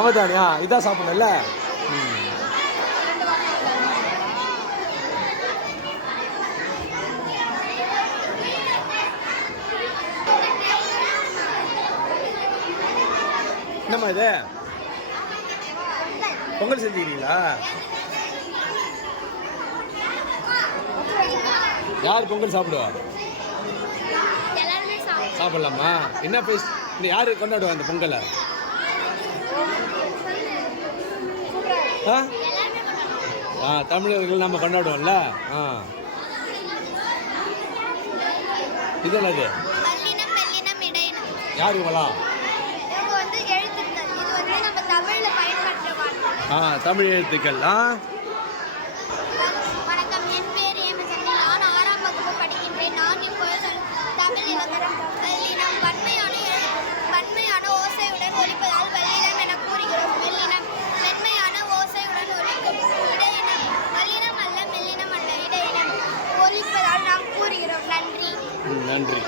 அவதானியா இதான் சாப்பிடணும்ல. என்னம்மா இது பொங்கல் செஞ்சுக்கிறீங்களா? யார் பொங்கல் சாப்பிடுவா? சாப்பிடலாமா? என்ன பேச யாரு கொண்டாடுவா இந்த பொங்கலை? தமிழர்கள் நம்ம கொண்டாடுவோம்ல. இது என்னது? யார் இவங்களா? தமிழ் எழுத்துக்கள். வணக்கம், என் பேர் நான் 6ஆம் வகுப்பு படிக்கின்றேன். நான் இப்போது தமிழ் வல்லினம் வன்மையான ஓசையுடன் ஒலிப்பதால் வல்லினம் என கூறுகிறோம். மெல்லினம் மென்மையான ஓசையுடன் ஒலிக்கும். இடையினம் வல்லினம் அல்ல, மெல்லினம் அல்ல, இடையினம் ஒலிப்பதால் நாம் கூறுகிறோம். நன்றி. நன்றி.